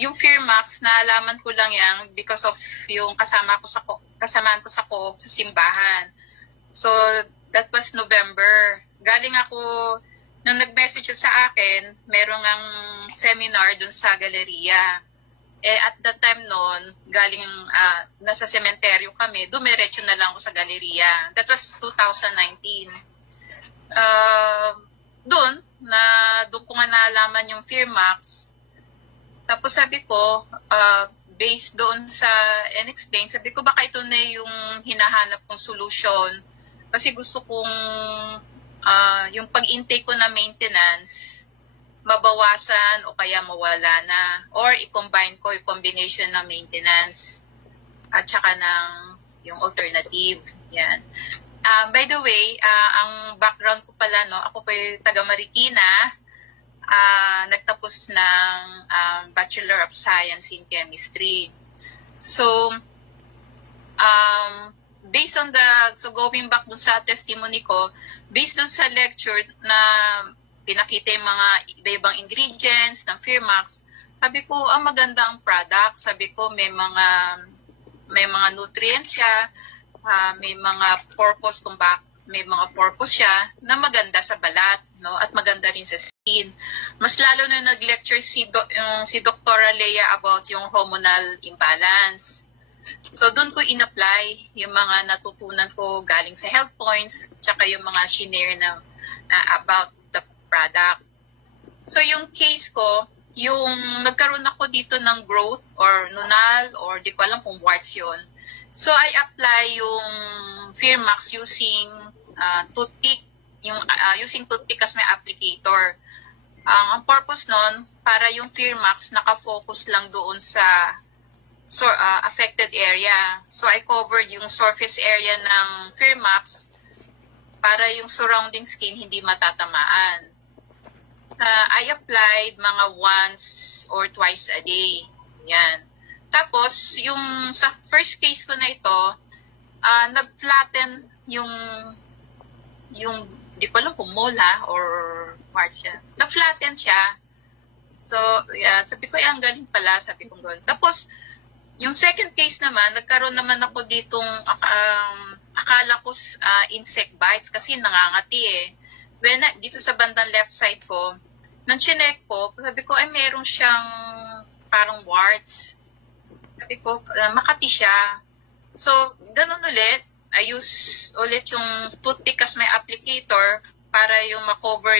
Yung Firmax, naalaman ko lang yan because of yung kasamaan ko sa simbahan. So, that was November. Galing ako, nung nag-message sa akin, meron ang seminar dun sa galeria. At that time noon, galing nasa sementeryo kami, dumiretso na lang ako sa galeria. That was 2019. Doon ko nga naalaman yung Firmax. Tapos sabi ko, based doon sa N-Explain, sabi ko baka ito na yung hinahanap kong solution. Kasi gusto kong yung pag-intake ko na maintenance, mabawasan o kaya mawala na. Or i-combine ko yung combination ng maintenance at saka ng yung alternative. Yan. By the way, ang background ko pala, no, ako po yung taga Marikina. Nagtapos ng Bachelor of Science in Chemistry. So, based on going back dun sa testimony ko, based dun sa lecture na pinakita yung mga iba-ibang ingredients ng Firmax, sabi ko, maganda ang product. Sabi ko, may mga nutrients siya, may mga purpose siya na maganda sa balat, no, at maganda rin sa skin. Mas lalo na nag-lecture si Dr. Lea about yung hormonal imbalance. So doon ko in-apply yung mga natutunan ko galing sa health points, tsaka yung mga shinare na about the product. So yung case ko, yung nagkaroon ako dito ng growth or nunal or di ko alam kung warts yun. So I apply yung Firmax using toothpick, using toothpick as my applicator. Ang purpose nun, para yung Firmax nakafocus lang doon sa affected area. So I covered yung surface area ng Firmax para yung surrounding skin hindi matatamaan. I applied mga once or twice a day. Yan. Tapos, yung sa first case ko na ito, nag-flatten yung di ko alam kung mola or warts siya. Nag-flatten siya. So, yeah, sabi ko, ang galing pala, sabi ko gano'n. Tapos, yung second case naman, nagkaroon naman ako ditong, akala ko insect bites kasi nangangati eh. Dito sa bandang left side ko, nang chinek ko, sabi ko, meron siyang parang warts. Sabi ko, makati siya. So, ganun ulit. I use ulit yung toothpick as my applicator para yung makover